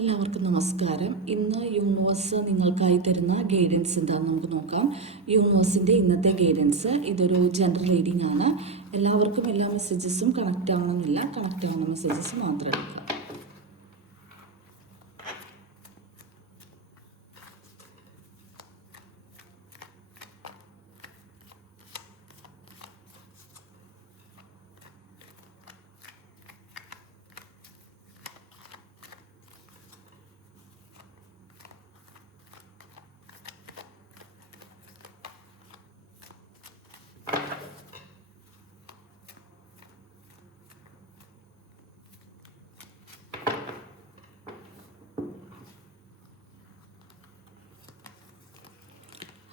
എല്ലാവർക്കും നമസ്കാരം. ഇന്ന് യൂണിവേഴ്സ് നിങ്ങൾക്കായി തരുന്ന ഗൈഡൻസ് എന്താണെന്ന് നമുക്ക് നോക്കാം. യൂണിവേഴ്സിൻ്റെ ഇന്നത്തെ ഗൈഡൻസ് ഇതൊരു ജനറൽ റീഡിംഗ് ആണ്. എല്ലാവർക്കും എല്ലാ മെസ്സേജസും കണക്റ്റ് ആവണമെന്നില്ല, കണക്റ്റ് ആവുന്ന മെസ്സേജസ് മാത്രം എടുക്കുക.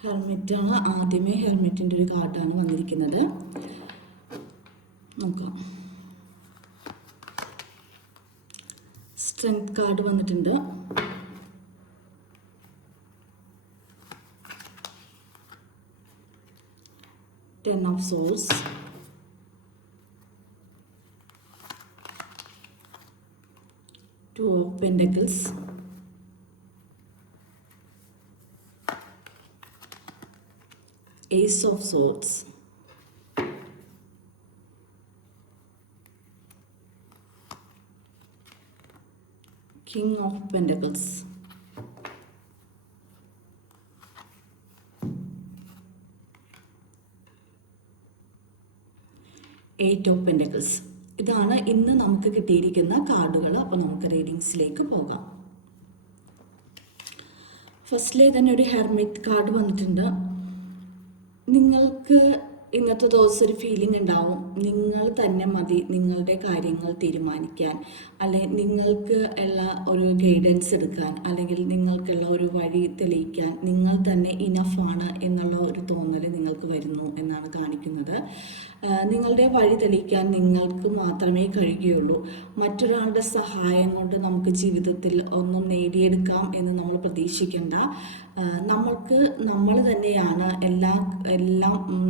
ഹെർമിറ്റാണ് ആദ്യമേ. ഹെർമിറ്റിൻ്റെ ഒരു കാർഡാണ് വന്നിരിക്കുന്നത്. നോക്കാം. സ്ട്രെങ്ത് കാർഡ് വന്നിട്ടുണ്ട്. Ten of swords, two of pentacles, Ace of Swords, King of Pentacles, Eight of Pentacles. ഇതാണ് ഇന്ന് നമുക്ക് കിട്ടിയിരിക്കുന്ന കാർഡുകൾ. അപ്പോൾ നമുക്ക് റീഡിങ്സിലേക്ക് പോകാം. ഫസ്റ്റിലെ തന്നെ ഒരു ഹെർമിറ്റ് കാർഡ് വന്നിട്ടുണ്ട്. നിങ്ങൾക്ക് ഇന്നത്തെ ദിവസം ഒരു ഫീലിംഗ് ഉണ്ടാവും, നിങ്ങൾ തന്നെ മതി നിങ്ങളുടെ കാര്യങ്ങൾ തീരുമാനിക്കാൻ, അല്ലെങ്കിൽ നിങ്ങൾക്ക് ഉള്ള ഒരു ഗൈഡൻസ് എടുക്കാൻ, അല്ലെങ്കിൽ നിങ്ങൾക്കുള്ള ഒരു വഴി തെളിയിക്കാൻ നിങ്ങൾ തന്നെ ഇനഫാണ് എന്നുള്ള ഒരു തോന്നൽ നിങ്ങൾക്ക് വരുന്നു എന്നാണ് കാണിക്കുന്നത്. നിങ്ങളുടെ വഴി തെളിയിക്കാൻ നിങ്ങൾക്ക് മാത്രമേ കഴിയുകയുള്ളൂ. മറ്റൊരാളുടെ സഹായം കൊണ്ട് നമുക്ക് ജീവിതത്തിൽ ഒന്നും നേടിയെടുക്കാം എന്ന് നമ്മൾ പ്രതീക്ഷിക്കേണ്ട. നമ്മൾക്ക് നമ്മൾ തന്നെയാണ് എല്ലാം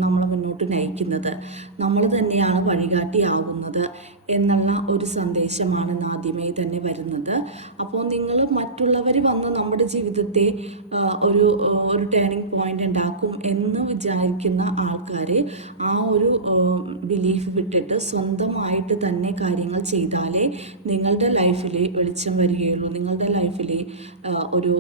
നമ്മളെ മുന്നോട്ട് നയിക്കുന്നത്, നമ്മൾ തന്നെയാണ് വഴികാട്ടിയാകുന്നത് എന്നുള്ള ഒരു സന്ദേശമാണ് ആദ്യമേ തന്നെ വരുന്നത്. അപ്പോൾ നിങ്ങൾ മറ്റുള്ളവർ വന്ന് നമ്മുടെ ജീവിതത്തെ ഒരു ടേണിംഗ് പോയിന്റ് ഉണ്ടാക്കും എന്ന് വിചാരിക്കുന്ന ആൾക്കാർ ആ ഒരു ബിലീഫ് വിട്ടിട്ട് സ്വന്തമായിട്ട് തന്നെ കാര്യങ്ങൾ ചെയ്താലേ നിങ്ങളുടെ ലൈഫിൽ വെളിച്ചം വരികയുള്ളൂ, നിങ്ങളുടെ ലൈഫിൽ ഒരു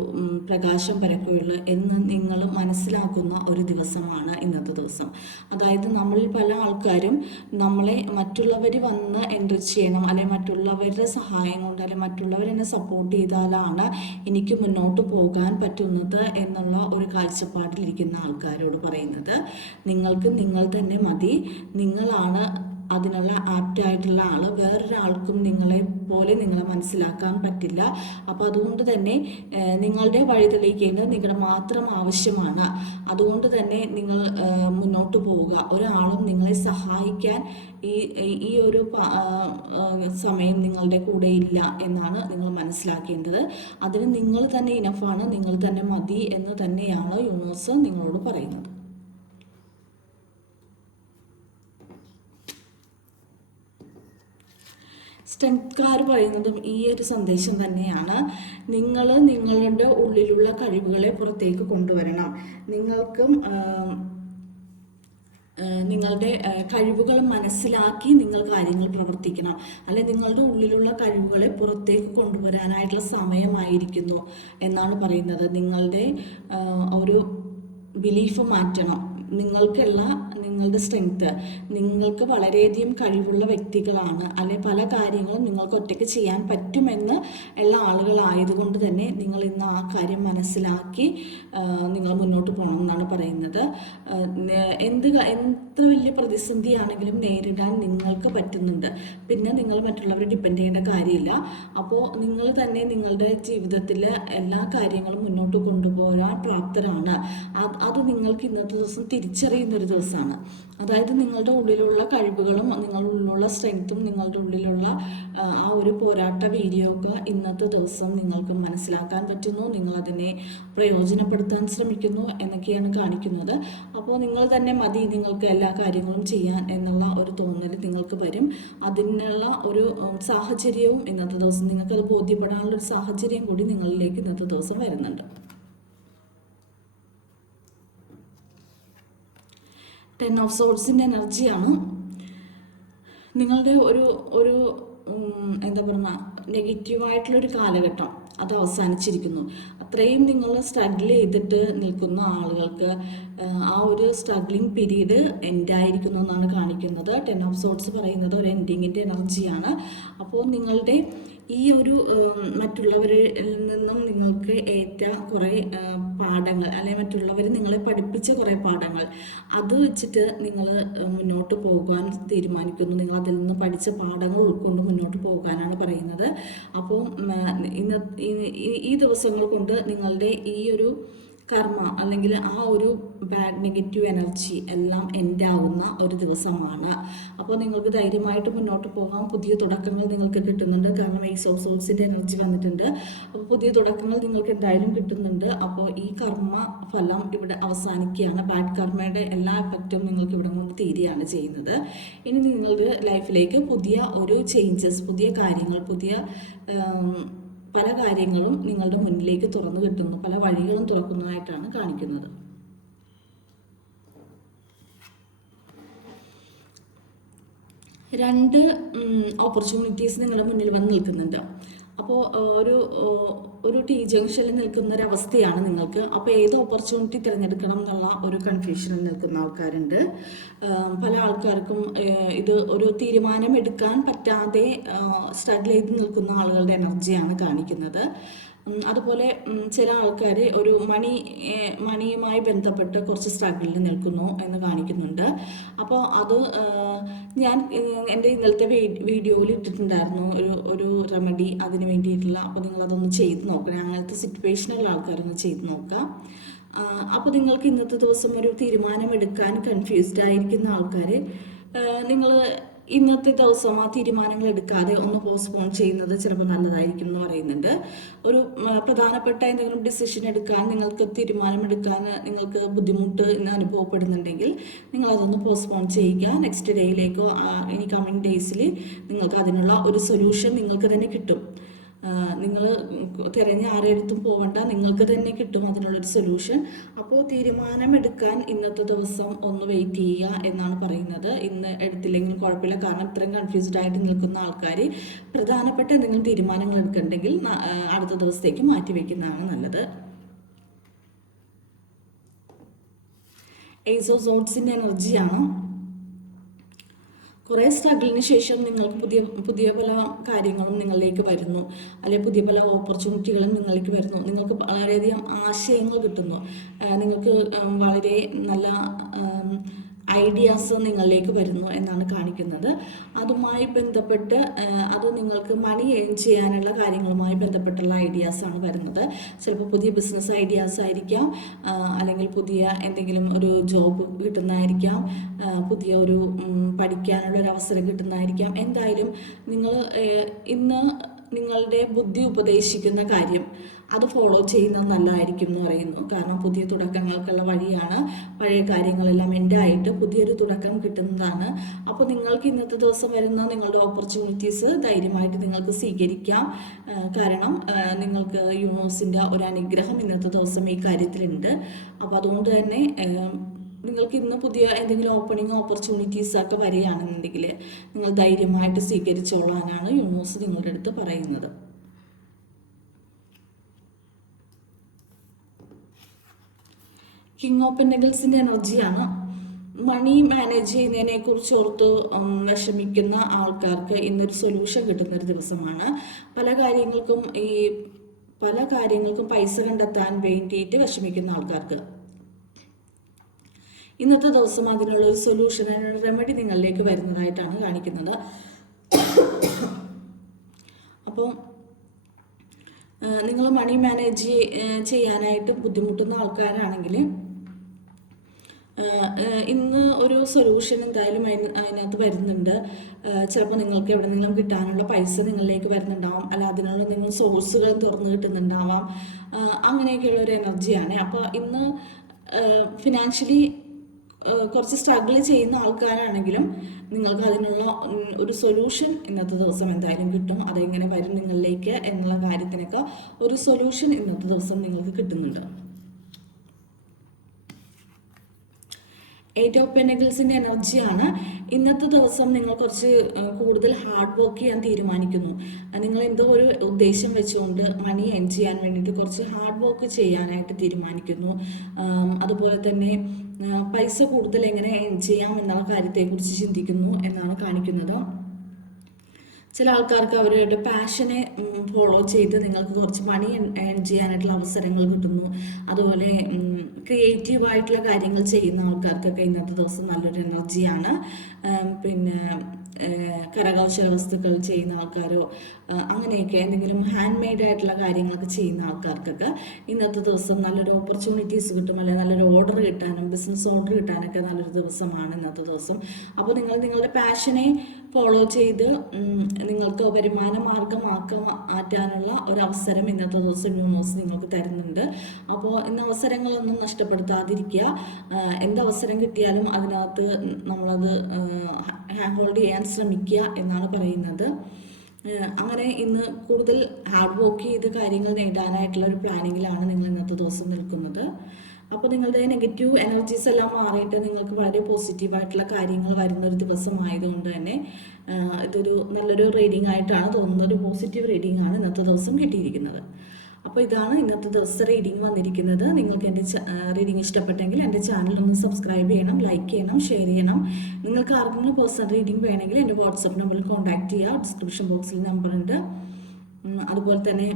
പ്രകാശം പരക്കുകയുള്ളൂ എന്ന് നിങ്ങൾ മനസ്സിലാക്കുന്ന ഒരു ദിവസമാണ് ഇന്നത്തെ ദിവസം. അതായത് നമ്മളിൽ പല ആൾക്കാരും നമ്മളെ മറ്റുള്ളവർ വന്ന് എൻറിച്ച് ചെയ്യണം, അല്ലെങ്കിൽ മറ്റുള്ളവരുടെ സഹായം കൊണ്ട്, അല്ലെങ്കിൽ മറ്റുള്ളവർ എന്നെ സപ്പോർട്ട് ചെയ്താലാണ് എനിക്ക് മുന്നോട്ട് പോകാൻ പറ്റുന്നത് എന്നുള്ള ഒരു കാഴ്ചപ്പാടിലിരിക്കുന്ന ആൾക്കാരോട് പറയുന്നത്, നിങ്ങൾക്ക് നിങ്ങൾ തന്നെ മതി, നിങ്ങളാണ് അതിനുള്ള ആപ്റ്റായിട്ടുള്ള ആൾ. വേറൊരാൾക്കും നിങ്ങളെ മനസ്സിലാക്കാൻ പറ്റില്ല. അപ്പോൾ അതുകൊണ്ട് തന്നെ നിങ്ങളുടെ വഴി തെളിയിക്കേണ്ടത് നിങ്ങളുടെ മാത്രം ആവശ്യമാണ്. അതുകൊണ്ട് തന്നെ നിങ്ങൾ മുന്നോട്ട് പോവുക. ഒരാളും നിങ്ങളെ സഹായിക്കാൻ ഈ ഒരു സമയം നിങ്ങളുടെ കൂടെ ഇല്ല എന്നാണ് നിങ്ങൾ മനസ്സിലാക്കേണ്ടത്. അതിന് നിങ്ങൾ തന്നെ ഇനഫാണ്, നിങ്ങൾ തന്നെ മതി എന്ന് തന്നെയാണ് യൂണിവേഴ്സ് നിങ്ങളോട് പറയുന്നത്. സ്ട്രെങ്ത്കാർ പറയുന്നതും ഈ ഒരു സന്ദേശം തന്നെയാണ്. നിങ്ങൾ നിങ്ങളുടെ ഉള്ളിലുള്ള കഴിവുകളെ പുറത്തേക്ക് കൊണ്ടുവരണം. നിങ്ങൾക്കും നിങ്ങളുടെ കഴിവുകൾ മനസ്സിലാക്കി നിങ്ങൾ കാര്യങ്ങൾ പ്രവർത്തിക്കണം. അല്ലെങ്കിൽ നിങ്ങളുടെ ഉള്ളിലുള്ള കഴിവുകളെ പുറത്തേക്ക് കൊണ്ടുവരാനായിട്ടുള്ള സമയമായിരിക്കുന്നു എന്നാണ് പറയുന്നത്. നിങ്ങളുടെ ഒരു ബിലീഫ് മാറ്റണം. നിങ്ങളുടെ സ്ട്രെങ്ത്ത്, നിങ്ങൾക്ക് വളരെയധികം കഴിവുള്ള വ്യക്തികളാണ്, അല്ലെ പല കാര്യങ്ങളും നിങ്ങൾക്ക് ഒറ്റയ്ക്ക് ചെയ്യാൻ പറ്റുമെന്ന് ഉള്ള ആളുകളായതുകൊണ്ട് തന്നെ നിങ്ങൾ ഇന്ന് ആ കാര്യം മനസ്സിലാക്കി നിങ്ങൾ മുന്നോട്ട് പോകണം എന്നാണ് പറയുന്നത്. എത്ര വലിയ പ്രതിസന്ധിയാണെങ്കിലും നേരിടാൻ നിങ്ങൾക്ക് പറ്റുന്നുണ്ട്. പിന്നെ നിങ്ങൾ മറ്റുള്ളവരെ ഡിപ്പെൻഡ് ചെയ്യേണ്ട കാര്യമില്ല. അപ്പോൾ നിങ്ങൾ തന്നെ നിങ്ങളുടെ ജീവിതത്തിൽ എല്ലാ കാര്യങ്ങളും മുന്നോട്ട് കൊണ്ടുപോകാൻ പ്രാപ്തരാണ്. അത് നിങ്ങൾക്ക് ഇന്നത്തെ ദിവസം തിരിച്ചറിയുന്നൊരു ദിവസമാണ്. അതായത് നിങ്ങളുടെ ഉള്ളിലുള്ള കഴിവുകളും നിങ്ങളുടെ ഉള്ളിലുള്ള സ്ട്രെങ്ത്തും നിങ്ങളുടെ ഉള്ളിലുള്ള ആ ഒരു പോരാട്ട വീര്യമൊക്കെ ഇന്നത്തെ ദിവസം നിങ്ങൾക്ക് മനസ്സിലാക്കാൻ പറ്റുന്നു, നിങ്ങളതിനെ പ്രയോജനപ്പെടുത്താൻ ശ്രമിക്കുന്നു എന്നൊക്കെയാണ് കാണിക്കുന്നത്. അപ്പോൾ നിങ്ങൾ തന്നെ മതി നിങ്ങൾക്ക് എല്ലാ കാര്യങ്ങളും ചെയ്യാൻ എന്നുള്ള ഒരു തോന്നൽ നിങ്ങൾക്ക് വരും. അതിനുള്ള ഒരു സാഹചര്യവും ഇന്നത്തെ ദിവസം നിങ്ങൾക്കത് ബോധ്യപ്പെടാനുള്ള ഒരു സാഹചര്യം കൂടി നിങ്ങളിലേക്ക് ഇന്നത്തെ ദിവസം വരുന്നുണ്ട്. 10 ഓഫ് സോർട്സിൻ്റെ എനർജിയാണ്. നിങ്ങളുടെ ഒരു എന്താ പറയുക, നെഗറ്റീവായിട്ടുള്ളൊരു കാലഘട്ടം അത് അവസാനിച്ചിരിക്കുന്നു. അത്രയും നിങ്ങൾ സ്ട്രഗിൾ ചെയ്തിട്ട് നിൽക്കുന്ന ആളുകൾക്ക് ആ ഒരു സ്ട്രഗ്ലിംഗ് പീരീഡ് എൻഡായിരിക്കുന്നു എന്നാണ് കാണിക്കുന്നത്. 10 ഓഫ് സോർട്സ് പറയുന്നത് ഒരു എൻഡിങ്ങിൻ്റെ എനർജിയാണ്. അപ്പോൾ നിങ്ങളുടെ ഈ ഒരു മറ്റുള്ളവരിൽ നിന്നും നിങ്ങൾക്ക് ഏറ്റ കുറേ പാഠങ്ങൾ, അല്ലെങ്കിൽ മറ്റുള്ളവർ നിങ്ങളെ പഠിപ്പിച്ച കുറേ പാഠങ്ങൾ, അത് വെച്ചിട്ട് നിങ്ങൾ മുന്നോട്ട് പോകാൻ തീരുമാനിക്കുന്നു. നിങ്ങൾ അതിൽ നിന്ന് പഠിച്ച പാഠങ്ങൾ ഉൾക്കൊണ്ട് മുന്നോട്ട് പോകാനാണ് പറയുന്നത്. അപ്പോൾ ഈ ദിവസങ്ങൾ കൊണ്ട് നിങ്ങളുടെ ഈ ഒരു കർമ്മ അല്ലെങ്കിൽ ആ ഒരു ബാഡ് നെഗറ്റീവ് എനർജി എല്ലാം എൻഡാവുന്ന ഒരു ദിവസമാണ്. അപ്പോൾ നിങ്ങൾക്ക് ധൈര്യമായിട്ട് മുന്നോട്ട് പോകാം. പുതിയ തുടക്കങ്ങൾ നിങ്ങൾക്ക് കിട്ടുന്നുണ്ട്. കാരണം ഏസ് ഓഫ് സോൾസിൻ്റെ എനർജി വന്നിട്ടുണ്ട്. അപ്പോൾ പുതിയ തുടക്കങ്ങൾ നിങ്ങൾക്ക് എന്തായാലും കിട്ടുന്നുണ്ട്. അപ്പോൾ ഈ കർമ്മ ഫലം ഇവിടെ അവസാനിക്കുകയാണ്. ബാഡ് കർമ്മയുടെ എല്ലാ എഫക്റ്റും നിങ്ങൾക്ക് ഇവിടെ കൊണ്ട് തീരുകയാണ് ചെയ്യുന്നത്. ഇനി നിങ്ങളുടെ ലൈഫിലേക്ക് പുതിയ ഒരു ചേഞ്ചസ്, പുതിയ കാര്യങ്ങൾ, പുതിയ പല കാര്യങ്ങളും നിങ്ങളുടെ മുന്നിലേക്ക് തുറന്നു കിട്ടുന്നു, പല വഴികളും തുറക്കുന്നതായിട്ടാണ് കാണിക്കുന്നത്. രണ്ട് ഓപ്പർച്യൂണിറ്റീസ് നിങ്ങളുടെ മുന്നിൽ വന്ന് നിൽക്കുന്നുണ്ട്. അപ്പോൾ ഒരു ടി ജംഗ്ഷനിൽ നിൽക്കുന്ന ഒരവസ്ഥയാണ് നിങ്ങൾക്ക്. അപ്പോൾ ഏത് ഓപ്പർച്യൂണിറ്റി തിരഞ്ഞെടുക്കണം എന്നുള്ള ഒരു കൺഫ്യൂഷനിൽ നിൽക്കുന്ന ആൾക്കാരുണ്ട്. പല ആൾക്കാർക്കും ഇത് ഒരു തീരുമാനം എടുക്കാൻ പറ്റാതെ സ്ട്രഗിൾ ചെയ്ത് നിൽക്കുന്ന ആളുകളുടെ എനർജിയാണ് കാണിക്കുന്നത്. അതുപോലെ ചില ആൾക്കാർ ഒരു മണിയുമായി ബന്ധപ്പെട്ട് കുറച്ച് സ്ട്രഗിളിൽ നിൽക്കുന്നു എന്ന് കാണിക്കുന്നുണ്ട്. അപ്പോൾ അത് ഞാൻ എൻ്റെ ഇന്നലത്തെ വീഡിയോയിൽ ഇട്ടിട്ടുണ്ടായിരുന്നു ഒരു റെമഡി അതിന് വേണ്ടിയിട്ടുള്ള. അപ്പോൾ നിങ്ങളതൊന്ന് ചെയ്ത് നോക്കണം. അങ്ങനത്തെ സിറ്റുവേഷനുള്ള ആൾക്കാരൊന്ന് ചെയ്ത് നോക്കാം. അപ്പോൾ നിങ്ങൾക്ക് ഇന്നത്തെ ദിവസം ഒരു തീരുമാനമെടുക്കാൻ കൺഫ്യൂസ്ഡ് ആയിരിക്കുന്ന ആൾക്കാർ, നിങ്ങൾ ഇന്നത്തെ ദിവസം ആ തീരുമാനങ്ങൾ എടുക്കാതെ ഒന്ന് പോസ്റ്റ്പോൺ ചെയ്യുന്നത് ചിലപ്പോൾ നല്ലതായിരിക്കും എന്ന് പറയുന്നുണ്ട്. ഒരു പ്രധാനപ്പെട്ട എന്തെങ്കിലും ഡിസിഷൻ എടുക്കാൻ, നിങ്ങൾക്ക് തീരുമാനമെടുക്കാൻ നിങ്ങൾക്ക് ബുദ്ധിമുട്ട് എന്ന് അനുഭവപ്പെടുന്നുണ്ടെങ്കിൽ നിങ്ങളതൊന്ന് പോസ്റ്റ്പോൺ ചെയ്യുക. നെക്സ്റ്റ് ഡേയിലേക്കോ ഇനി കമ്മിങ് ഡേയ്സിൽ നിങ്ങൾക്ക് അതിനുള്ള ഒരു സൊല്യൂഷൻ നിങ്ങൾക്ക് തന്നെ കിട്ടും. നിങ്ങൾ തിരഞ്ഞ് ആരെടുത്തും പോകണ്ട, നിങ്ങൾക്ക് തന്നെ കിട്ടും അതിനുള്ളൊരു സൊല്യൂഷൻ. അപ്പോൾ തീരുമാനമെടുക്കാൻ ഇന്നത്തെ ദിവസം ഒന്ന് വെയിറ്റ് ചെയ്യുക എന്നാണ് പറയുന്നത്. ഇന്ന് എടുത്തില്ലെങ്കിലും കുഴപ്പമില്ല. കാരണം ഇത്രയും കൺഫ്യൂസ്ഡ് ആയിട്ട് നിൽക്കുന്ന ആൾക്കാർ പ്രധാനപ്പെട്ട എന്തെങ്കിലും തീരുമാനങ്ങൾ എടുക്കണമെങ്കിൽ അടുത്ത ദിവസത്തേക്ക് മാറ്റിവെക്കുന്നതാണ് നല്ലത്. ഏസ് ഓഫ് സോർട്സിൻ്റെ എനർജിയാണ്. കുറേ സ്ട്രഗിളിന് ശേഷം നിങ്ങൾക്ക് പുതിയ പല കാര്യങ്ങളും നിങ്ങളിലേക്ക് വരുന്നു, അല്ലെങ്കിൽ പുതിയ പല ഓപ്പർച്യൂണിറ്റികളും നിങ്ങളിലേക്ക് വരുന്നു. നിങ്ങൾക്ക് വളരെയധികം ആശയങ്ങൾ കിട്ടുന്നു. നിങ്ങൾക്ക് വളരെ നല്ല ഐഡിയാസ് നിങ്ങളിലേക്ക് വരുന്നു എന്നാണ് കാണിക്കുന്നത്. അതുമായി ബന്ധപ്പെട്ട് അത് നിങ്ങൾക്ക് മണി ഏൺ ചെയ്യാനുള്ള കാര്യങ്ങളുമായി ബന്ധപ്പെട്ടുള്ള ഐഡിയാസാണ് വരുന്നത്. ചിലപ്പോൾ പുതിയ ബിസിനസ് ഐഡിയാസ് ആയിരിക്കാം, അല്ലെങ്കിൽ പുതിയ എന്തെങ്കിലും ഒരു ജോബ് കിട്ടുന്നതായിരിക്കാം, പുതിയ ഒരു പഠിക്കാനുള്ള ഒരു അവസരം കിട്ടുന്നതായിരിക്കാം. എന്തായാലും നിങ്ങൾ ഇന്ന് നിങ്ങളുടെ ബുദ്ധി ഉപദേശിക്കുന്ന കാര്യം അത് ഫോളോ ചെയ്യുന്നത് നല്ലതായിരിക്കും എന്ന് പറയുന്നു. കാരണം പുതിയ തുടക്കങ്ങൾക്കുള്ള വഴിയാണ്. പഴയ കാര്യങ്ങളെല്ലാം എൻഡായിട്ട് പുതിയൊരു തുടക്കം കിട്ടുന്നതാണ്. അപ്പോൾ നിങ്ങൾക്ക് ഇന്നത്തെ ദിവസം വരുന്ന നിങ്ങളുടെ ഓപ്പർച്യൂണിറ്റീസ് ധൈര്യമായിട്ട് നിങ്ങൾക്ക് സ്വീകരിക്കാം. കാരണം നിങ്ങൾക്ക് യൂണിവേഴ്സിൻ്റെ ഒരു അനുഗ്രഹം ഇന്നത്തെ ദിവസം ഈ കാര്യത്തിലുണ്ട്. അപ്പോൾ അതുകൊണ്ട് തന്നെ നിങ്ങൾക്ക് ഇന്ന് പുതിയ എന്തെങ്കിലും ഓപ്പർച്യൂണിറ്റീസൊക്കെ വരികയാണെന്നുണ്ടെങ്കിൽ നിങ്ങൾ ധൈര്യമായിട്ട് സ്വീകരിച്ചോളാനാണ് യൂണിവേഴ്സ് നിങ്ങളുടെ അടുത്ത് പറയുന്നത്. കിങ് ഓഫ് പെന്റക്കിൾസിൻ്റെ എനർജിയാണ്. മണി മാനേജ് ചെയ്യുന്നതിനെ കുറിച്ച് ഓർത്ത് വിഷമിക്കുന്ന ആൾക്കാർക്ക് ഇന്നൊരു സൊല്യൂഷൻ കിട്ടുന്നൊരു ദിവസമാണ്. പല കാര്യങ്ങൾക്കും പൈസ കണ്ടെത്താൻ വേണ്ടിയിട്ട് വിഷമിക്കുന്ന ആൾക്കാർക്ക് ഇന്നത്തെ ദിവസം അതിനുള്ളൊരു സൊല്യൂഷൻ, അതിനുള്ള റെമഡി നിങ്ങളിലേക്ക് വരുന്നതായിട്ടാണ് കാണിക്കുന്നത്. അപ്പോൾ നിങ്ങൾ മണി മാനേജ് ചെയ്യാനായിട്ട് ബുദ്ധിമുട്ടുന്ന ആൾക്കാരാണെങ്കിൽ ഇന്ന് ഒരു സൊല്യൂഷൻ എന്തായാലും അതിനകത്ത് വരുന്നുണ്ട്. ചിലപ്പോൾ നിങ്ങൾക്ക് എവിടെയെങ്കിലും കിട്ടാനുള്ള പൈസ നിങ്ങളിലേക്ക് വരുന്നുണ്ടാവാം, അല്ല അതിനുള്ള നിങ്ങൾ സോഴ്സുകൾ തുറന്നു കിട്ടുന്നുണ്ടാവാം. അങ്ങനെയൊക്കെയുള്ള ഒരു എനർജിയാണ്. അപ്പോൾ ഇന്ന് ഫിനാൻഷ്യലി കുറച്ച് സ്ട്രഗിൾ ചെയ്യുന്ന ആൾക്കാരാണെങ്കിലും നിങ്ങൾക്ക് അതിനുള്ള ഒരു സൊല്യൂഷൻ ഇന്നത്തെ ദിവസം എന്തായാലും കിട്ടും. അതെങ്ങനെ വരും നിങ്ങളിലേക്ക് എന്നുള്ള കാര്യത്തിനൊക്കെ ഒരു സൊല്യൂഷൻ ഇന്നത്തെ ദിവസം നിങ്ങൾക്ക് കിട്ടുന്നുണ്ട്. 8 ഓഫ് പെന്റക്കിൾസിൻ്റെ എനർജിയാണ്. ഇന്നത്തെ ദിവസം നിങ്ങൾ കുറച്ച് കൂടുതൽ ഹാർഡ് വർക്ക് ചെയ്യാൻ തീരുമാനിക്കുന്നു. നിങ്ങൾ എന്തോ ഒരു ഉദ്ദേശം വെച്ചുകൊണ്ട് മണി ഏൺ ചെയ്യാൻ വേണ്ടിയിട്ട് കുറച്ച് ഹാർഡ് വർക്ക് ചെയ്യാനായിട്ട് തീരുമാനിക്കുന്നു. അതുപോലെ തന്നെ പൈസ കൂടുതൽ എങ്ങനെ ഏൺ ചെയ്യാം എന്നുള്ള കാര്യത്തെക്കുറിച്ച് ചിന്തിക്കുന്നു എന്നാണ് കാണിക്കുന്നത്. ചില ആൾക്കാർക്ക് അവരുടെ പാഷനെ ഫോളോ ചെയ്ത് നിങ്ങൾക്ക് കുറച്ച് മണി ഏൺ ചെയ്യാനായിട്ടുള്ള അവസരങ്ങൾ കിട്ടുന്നു. അതുപോലെ ക്രിയേറ്റീവായിട്ടുള്ള കാര്യങ്ങൾ ചെയ്യുന്ന ആൾക്കാർക്കൊക്കെ ഇന്നത്തെ ദിവസം നല്ലൊരു എനർജിയാണ്. പിന്നെ കരകൗശല വസ്തുക്കൾ ചെയ്യുന്ന ആൾക്കാരോ അങ്ങനെയൊക്കെ എന്തെങ്കിലും ഹാൻഡ് മെയ്ഡ് ആയിട്ടുള്ള കാര്യങ്ങളൊക്കെ ചെയ്യുന്ന ആൾക്കാർക്കൊക്കെ ഇന്നത്തെ ദിവസം നല്ലൊരു ഓപ്പർച്യൂണിറ്റീസ് കിട്ടും, അല്ലെങ്കിൽ നല്ലൊരു ഓർഡർ കിട്ടാനും ബിസിനസ് ഓർഡർ കിട്ടാനൊക്കെ നല്ലൊരു ദിവസമാണ് ഇന്നത്തെ ദിവസം. അപ്പോൾ നിങ്ങൾ നിങ്ങളുടെ പാഷനെ ഫോളോ ചെയ്ത് നിങ്ങൾക്ക് വരുമാന മാറ്റാനുള്ള ഒരു അവസരം ഇന്നത്തെ ദിവസം യൂണിവേഴ്സ് നിങ്ങൾക്ക് തരുന്നുണ്ട്. അപ്പോൾ ഇന്ന് അവസരങ്ങളൊന്നും നഷ്ടപ്പെടുത്താതിരിക്കുക. എന്തവസരം കിട്ടിയാലും അതിനകത്ത് നമ്മളത് ഹാൻഡ് ഹോൾഡ് ചെയ്യാൻ ശ്രമിക്കുക എന്നാണ് പറയുന്നത്. അങ്ങനെ ഇന്ന് കൂടുതൽ ഹാർഡ് വർക്ക് ചെയ്ത് കാര്യങ്ങൾ നേടാനായിട്ടുള്ള ഒരു പ്ലാനിങ്ങിലാണ് നിങ്ങൾ ഇന്നത്തെ ദിവസം നിൽക്കുന്നത്. അപ്പോൾ നിങ്ങളുടെ നെഗറ്റീവ് എനർജീസ് എല്ലാം മാറിയിട്ട് നിങ്ങൾക്ക് വളരെ പോസിറ്റീവായിട്ടുള്ള കാര്യങ്ങൾ വരുന്നൊരു ദിവസമായതുകൊണ്ട് തന്നെ ഇതൊരു നല്ലൊരു റീഡിംഗ് ആയിട്ടാണ് തോന്നുന്നത്. ഒരു പോസിറ്റീവ് റീഡിംഗ് ആണ് ഇന്നത്തെ ദിവസം കിട്ടിയിരിക്കുന്നത്. അപ്പോൾ ഇതാണ് ഇന്നത്തെ ദിവസത്തെ റീഡിംഗ് വന്നിരിക്കുന്നത്. നിങ്ങൾക്ക് എൻ്റെ റീഡിംഗ് ഇഷ്ടപ്പെട്ടെങ്കിൽ എൻ്റെ ചാനൽ ഒന്ന് സബ്സ്ക്രൈബ് ചെയ്യണം, ലൈക്ക് ചെയ്യണം, ഷെയർ ചെയ്യണം. നിങ്ങൾക്ക് ആർക്കെങ്കിലും പേഴ്സണൽ റീഡിംഗ് വേണമെങ്കിൽ എൻ്റെ വാട്സപ്പ് നമ്പറിൽ കോൺടാക്റ്റ് ചെയ്യുക. ഡിസ്ക്രിപ്ഷൻ ബോക്സിൽ നമ്പറുണ്ട്. അതുപോലെ തന്നെ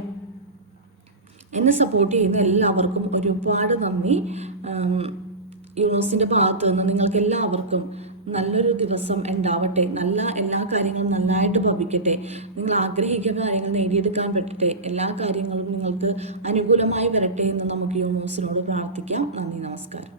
എന്നെ സപ്പോർട്ട് ചെയ്യുന്ന എല്ലാവർക്കും ഒരുപാട് നന്ദി. യൂണിവേഴ്സിൻ്റെ ഭാഗത്തു നിന്ന് നിങ്ങൾക്ക് എല്ലാവർക്കും നല്ലൊരു ദിവസം ഉണ്ടാവട്ടെ. നല്ല എല്ലാ കാര്യങ്ങളും നല്ലതായിട്ട് ഭവിക്കട്ടെ. നിങ്ങൾ ആഗ്രഹിക്കുന്ന കാര്യങ്ങൾ നേടിയെടുക്കാൻ പറ്റട്ടെ. എല്ലാ കാര്യങ്ങളും നിങ്ങൾക്ക് അനുകൂലമായി വരട്ടെ എന്ന് നമുക്ക് യൂണിവേഴ്സിനോട് പ്രാർത്ഥിക്കാം. നന്ദി, നമസ്കാരം.